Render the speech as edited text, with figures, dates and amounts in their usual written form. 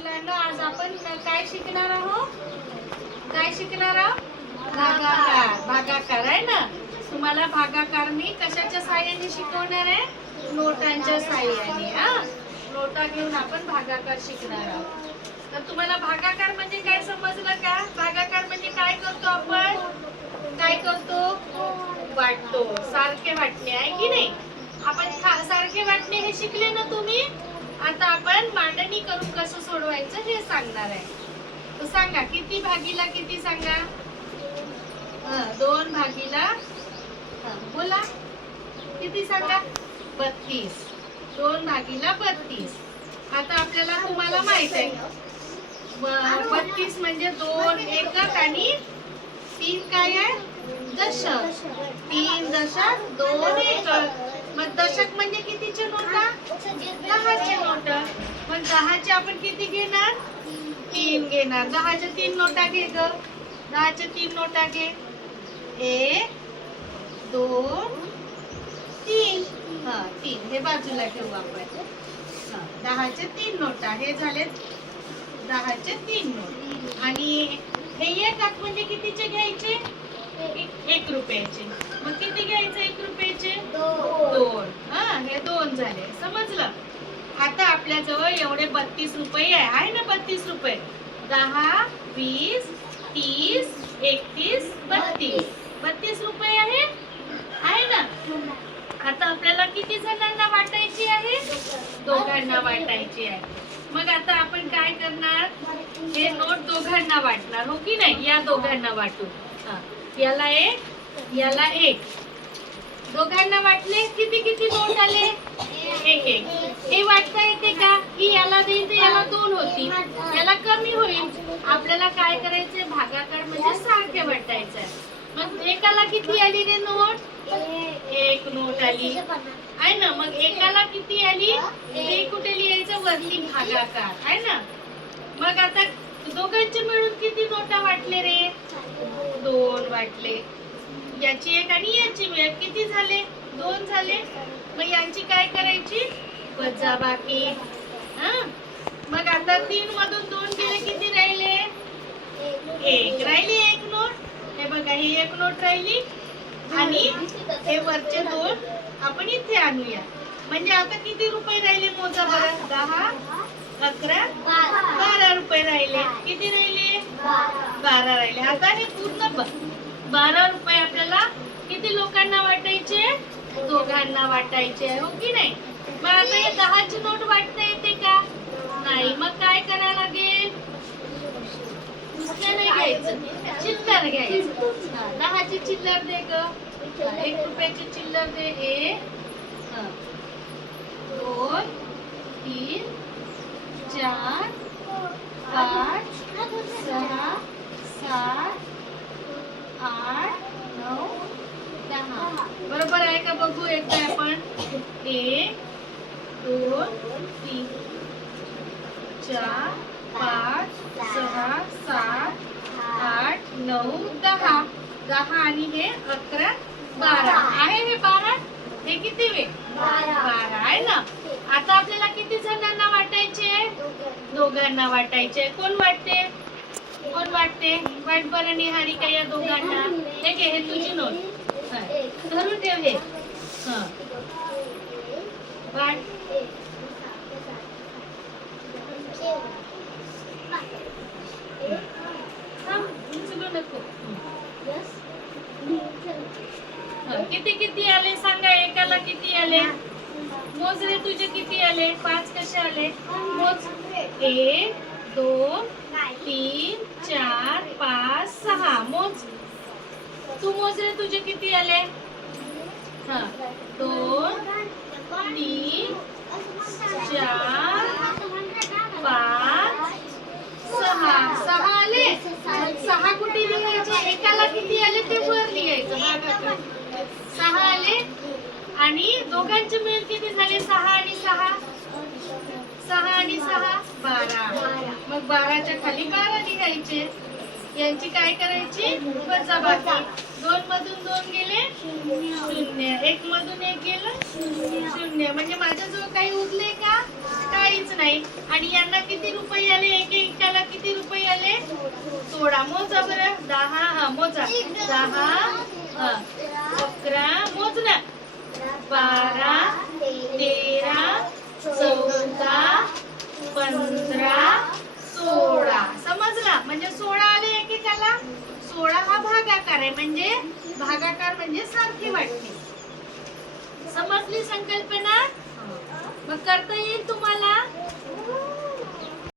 मुलांना आज आपण काय शिकणार आहोत? काय शिकणार आहोत? भागाकार. भागाकार आहे ना. तुम्हाला भागाकार मी कशाच्या साहाय्याने शिकवणार आहे? नोटांच्या साहाय्याने. नोटा घेऊन आपण भागाकार शिकणार आहोत. तर तुम्हाला भागाकार म्हणजे काय समजलं का? भागाकार म्हणजे काय करतो आपण? काय करतो? वाटतो. सारखे वाटणे आहे की नाही? आपण सारखे वाटणे हे शिकले ना तुम्ही. आता आपण मांडणी करून कसं सोडवायचं हे सांगणार आहे. तर सांगा, किती भागीला किती सांगा? 2 भागीला बोला किती सांगा? 32. 2 भागीला 32. आता आपल्याला तुम्हाला माहित आहे 32 म्हणजे 2 एकक आणि 3 काय आहे? दशक. 3 दशक 2 एकक. मग दशक म्हणजे कितीचे नोटा? 10चे नोटा. मग 10चे आपण किती घेणार? 3 घेणार. 10च्या 3 नोटा घे ग. 10च्या 3 नोटा घे. 1 2 3. 3 हे बाजूला ठेवू आपण. 10च्या 3 नोटा हे झाले 10चे 3 नोट. आणि हे एकक म्हणजे कितीचे घ्यायचे? 1 रुपयाचे. मग किती घ्यायचं 1 रुपयाचे? 2. हे 2 झाले. समजलं? आता आपल्या जवळ एवढे 32 रुपये आहे ना? 32 रुपये. 10 20 30 31 32. 32 रुपये आहे ना? आता आपल्याला किती जणांना वाटायची आहे? दोघांना वाटायची आहे. मग आता आपण काय करणार? हे नोट दोघांना वाटणार, हो की नाही? या दोघांना वाटू. याला 1 याला 1. दोघांना वाटले. किती किती नोट आले? 1 1. हे वाटता येते का? ही याला देईल तर याला 2 होती. याला कमी होईल. आपल्याला काय करायचंय? भागाकार म्हणजे सारखे वाटायचं. मग एकाला किती आली रे नोट? 1 नोट आली आहे ना. मग एकाला किती आली? ते कुठे लिहायचं? वरती भागाकार आहे ना. मग आता दोघांचे मिळून किती नोटा वाटले रे? 2 वाटले. याची 1 आणि याची 1 किती झाले? 2 झाले. मग यांची काय करायची? वजाबाकी. मग आता 3 मधून 2 गेले, किती राहिले? 1 राहिली. 1 नोट. हे बघा, ही 1 नोट राहिली आणि हे वरचे 2 आपण इथे आणूया. म्हणजे आता किती रुपये राहिले? मोजा बरं. 10 11 12 रुपये राहिले. किती राहिले? 12 राहिले. आता हे पूर्ण 12 रुपये आपल्याला किती लोकांना वाटायचे? दोघांना वाटायचे, हो की नाही? मग आता हे 10ची नोट वाटता येते का? नाही. मग काय करायला लागेल? दुसऱ्या नाही घ्यायचं, चिल्लर घ्यायचं. 10ची चिल्लर दे ग. 1 रुपयाची चिल्लर दे. 1 2 3 4 5 6 7 8 9 10. बरोबर आहे का? बघू एकदा आपण. 1 2 3 4 5 6 7 8 9 10. 10 आणि हे 11 12 आहे. हे 12 हे किती वे? 12 आहे ना. आता आपल्याला किती जणांना वाटायचे? दोघांना वाटायचे. कोण वाटते? कोण वाटते? वाट बरं निहारिका या दोघांना. हे घे, हे तुझी नोट. धरून ठेव हे. वाट. नको. किती किती आले सांगा? एकाला किती आले? मोज रे, तुझे किती आले? 5 कसे आले? मोज. 1 2 3 4 5 6. मोज. तू मोज रे, तुझे किती आले? 2 3 4 5 6. 6 आले. 6 कुठे लिहायचे? एकाला किती आले ते वर लिहायचं. 6 आले. आणि दोघांचे मिळून किती झाले? 6 आणि 6. 6 आणि 6 12. मग 12च्या खाली 12 लिहायचे. यांची काय करायची? वजाबाकी. 2 मधून 2 गेले 0. 1 मधून 1 गेलं 0. म्हणजे माझ्याजवळ काही उरले का? काहीच नाही. आणि यांना किती रुपये आले? 16 मोजा बरं 10 मोजा 10 11 मोज ना 12 13 14 15 16 समजला म्हणजे 16 आले एकेकाला 16 हा भागाकार आहे म्हणजे भागाकार म्हणजे सारखी वाटणे समजली संकल्पना मग करता येईल तुम्हाला